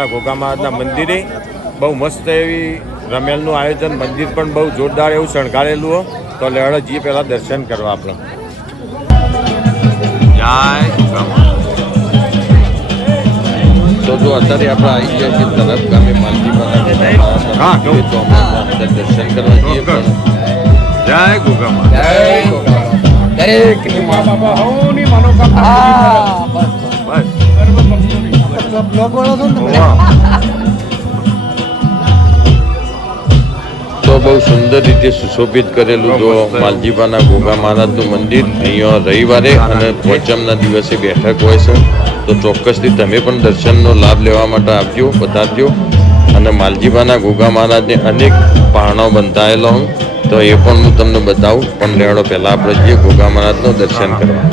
માલજીબાના ઘોઘા મહારાજના મંદિરે બહુ મસ્ત એવી રમેલનું આયોજન, મંદિર પણ બહુ જોરદાર એવું શણગારેલું હો. તો લેવડો જઈએ પહેલાં દર્શન કરવા આપણે. જય તો જો અત્યારે આપણે આવી ગયા છીએ તરફ ગામે માલજીબાના દર્શન કરવા જઈએ. પણ જય ઘોઘા મહારાજ, દરેક તો બહુ સુંદર રીતે સુશોભિત કરેલું જો માલજીબાના ઘોઘા મહારાજનું મંદિર. અહીંયા રવિવારે અને પોચમના દિવસે બેઠક હોય છે. તો ચોક્કસથી તમે પણ દર્શનનો લાભ લેવા માટે આવજો, પધારજો. અને માલજીબાના ઘોઘા મહારાજને અનેક પહાણો બંધાયેલો હું, તો એ પણ હું તમને બતાવું. પણ લેવડો પહેલાં આપણે જઈએ ઘોઘા મહારાજનું દર્શન કરવા.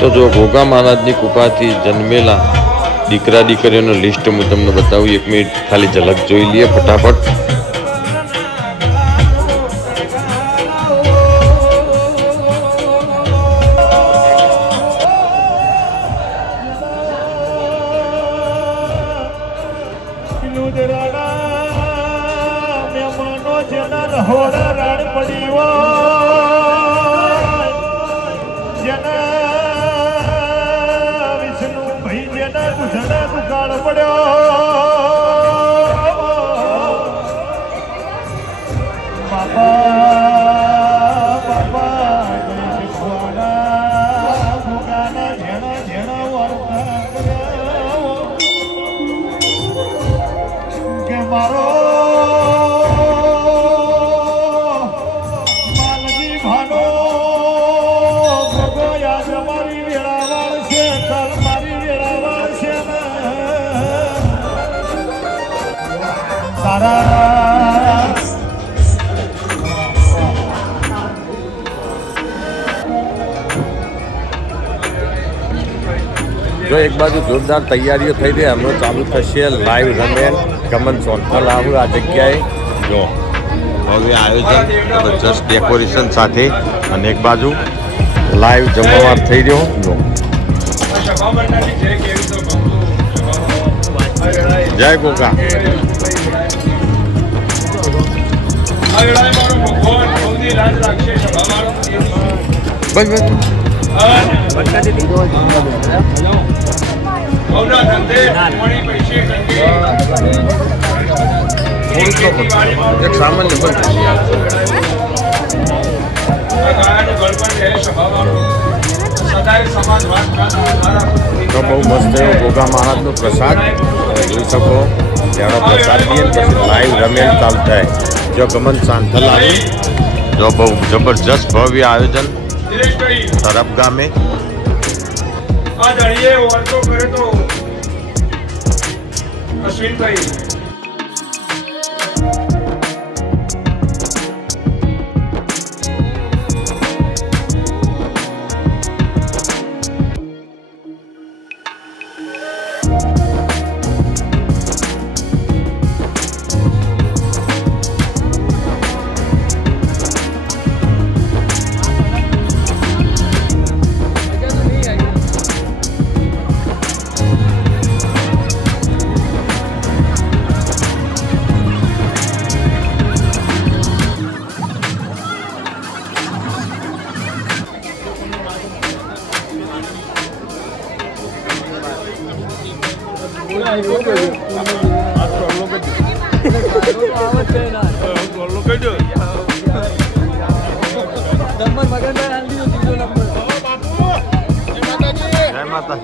તો જો ઘોઘા મહારાજની કૃપાથી જન્મેલા દીકરા દીકરીઓનું લિસ્ટ હું તમને બતાવું. 1 મિનિટ ખાલી ઝલક જોઈ લઈએ ફટાફટ. જો એક બાજુ જોરદાર તૈયારીઓ થઈ રહી, હમણાં ચાલુ થશે લાઈવ રમેલ ગમન સોનથલ આવું આ જગ્યાએ. જો હવે આયોજન જબરજસ્ત ડેકોરેશન સાથે, અને એક બાજુ લાઈવ જમણવાર થઈ રહ્યો. જો જય ઘોઘા. બસ એક સામાન્ય તો બહુ મસ્ત એવો ઘોઘા મહારાજનો પ્રસાદ જોઈ શકો. ત્યાંનો પ્રસાદ લઈએ ને પછી લાઈવ રમેલ ચાલુ થાય. જો ગમન સાંથલ આવી, જો બહુ જબરજસ્ત ભવ્ય આયોજન તરફ ગામે. અશ્વિનભાઈ દર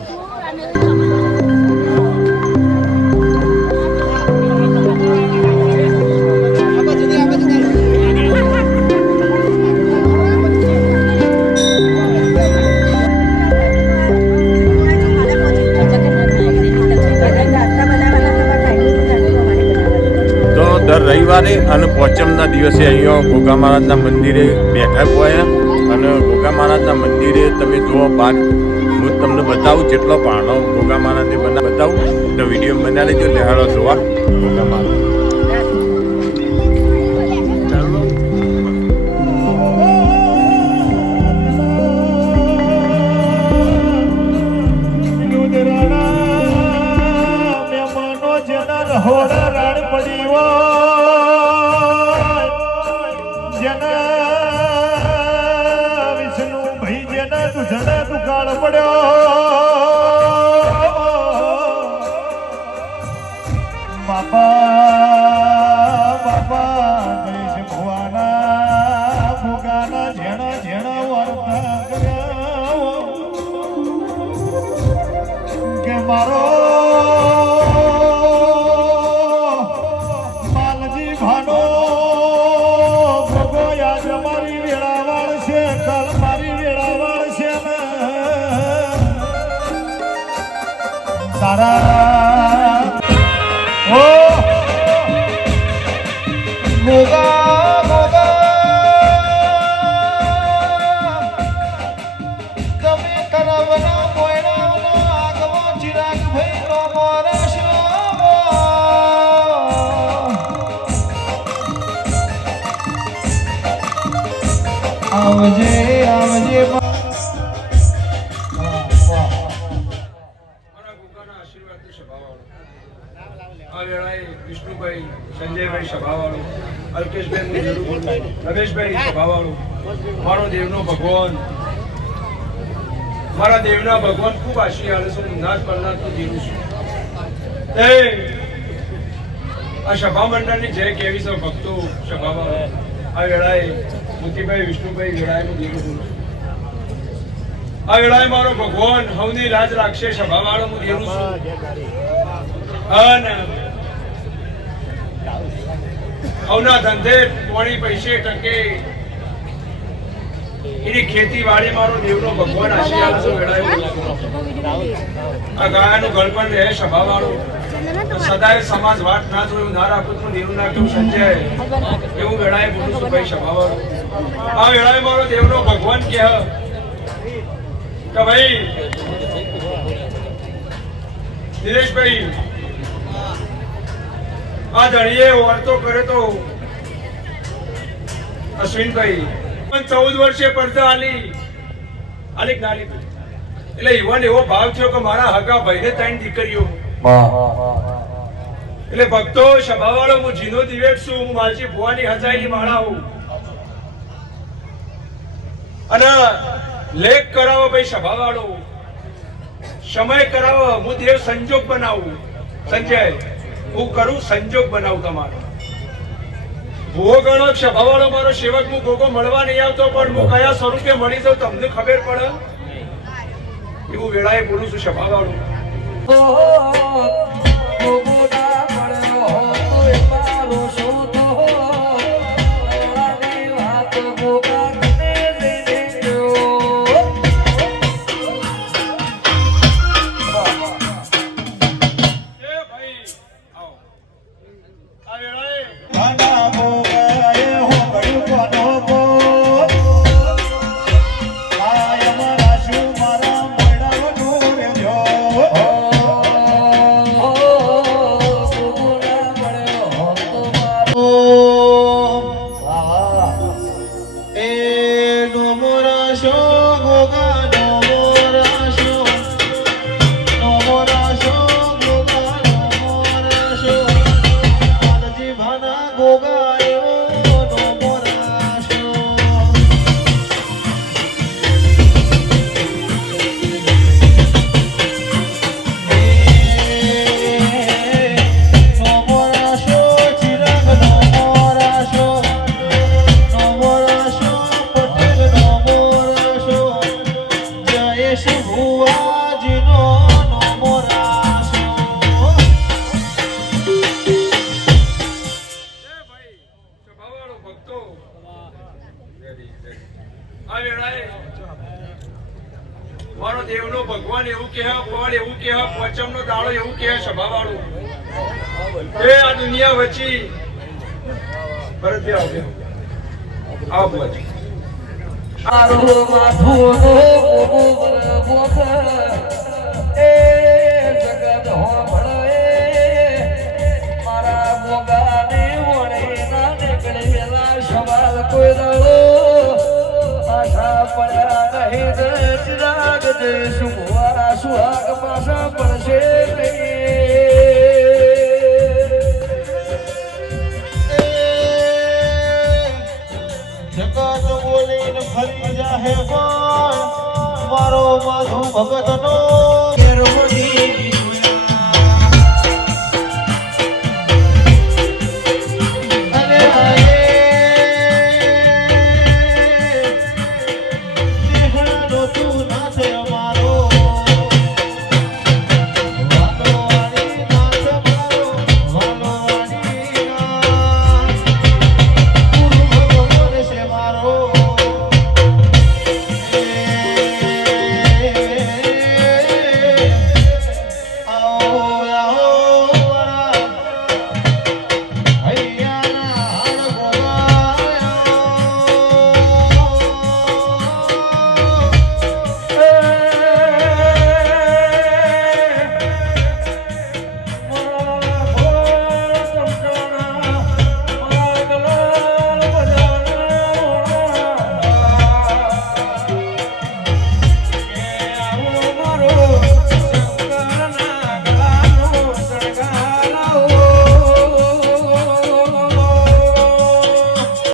રવિવારે અને પોચમના દિવસે અહીંયા ગોગા મહારાજના મંદિરે બેઠક હોય અને ગોગા મહારાજના મંદિરે તમે જુઓ બહાર હું તમને બતાવું જેટલો ભાણો ગોગા મહારાજને બતાવું તો વિડીયો બનાવી લેજો લેહાડો જોવા ગોગા મહારાજ. મારો માલજી ભાનો ભગો યાદ મારી વેળાવાળ છે કાલ મારી વેળાવાળ છે ને તારા ઓ ગોગા ગોગા તમે કરવના આવજે આવજે વિષ્ણુભાઈ સંજયભાઈ સભાવાળો અલ્કેશભાઈ રમેશભાઈ સભાવાળો મારો દેવનો ભગવાન મારા દેવના ભગવાન ખૂબ આશીર્વાદ આલે છે. હું નાથ પરનાથનો દેવ છું. આ સભા મંડળની જય કેવી છે ભક્તો સભાવાળો આ વેળાએ મોતીભાઈ વિષ્ણુભાઈ વેળાએનું દેવ છું. આ વેળાએ મારો ભગવાન હવની રાજ રાખશે સભાવાળો હું દેવ છું. અને હવના ધંધે પોણી પૈસે ટકે એની ખેતીવાડી મારો દેવનો ભગવાન આશીર્વાદ છે. વેળાએ આ ગાયાનું ગળપણ રહે સભાવાળો સદાય સમાજ વાટ ના જોયું ના રાખું તો દેવ ના કેવું સંજય એવું વેળાએ બોલું છું ભાઈ સભાવાળો. આ વેળાએ મારો દેવનો ભગવાન કહે કે ભાઈ દિનેશભાઈ આ ધણીએ વાર્તો કરે તો અશ્વિનભાઈ 14 વર્ષે પડતા આલી નાલી એટલે યુવાન એવો ભાવ થયો કે મારા હગા ભાઈને 3 દીકરીઓ. એટલે ભક્તો સભાવાળો હું જીનો દિવેક છું. હું માલજી ભુવાની હજાઈની માળા હું અને લેખ કરાવો ભાઈ સભાવાળો સમય કરાવો હું દેવ સંજોગ બનાવું. સંજય હું કરું સંજોગ બનાવું તમારો ભૂવો ગણો સભાવાળો મારો સેવક હું ગોગો મળવા નહીં આવતો પણ હું કયા સ્વરૂપે મળી જાઉં તમને ખબર પડે એવું વેળાએ બોલું છું સભાવાળો. ભક્તો આ વેળાએ મારો દેવનો ભગવાન એવું કહે, ફળ એવું કહે, પોચમનો દાડો એવું કહે, સભાવાળું એ આ દુનિયા વચ્ચે ભરત આવો આવો પછી મારું માથું એ જગત હોભળે મારા મોગાને વણે ના નીકળેલા સવાલ કોઈ દાડો પાછા પડ્યા નહીં ચિરાગ જઈશું મારા સુહાગ પાછા પડશે જગત બોલીને ફરી જાહે પણ મારો માધુ ભગતનો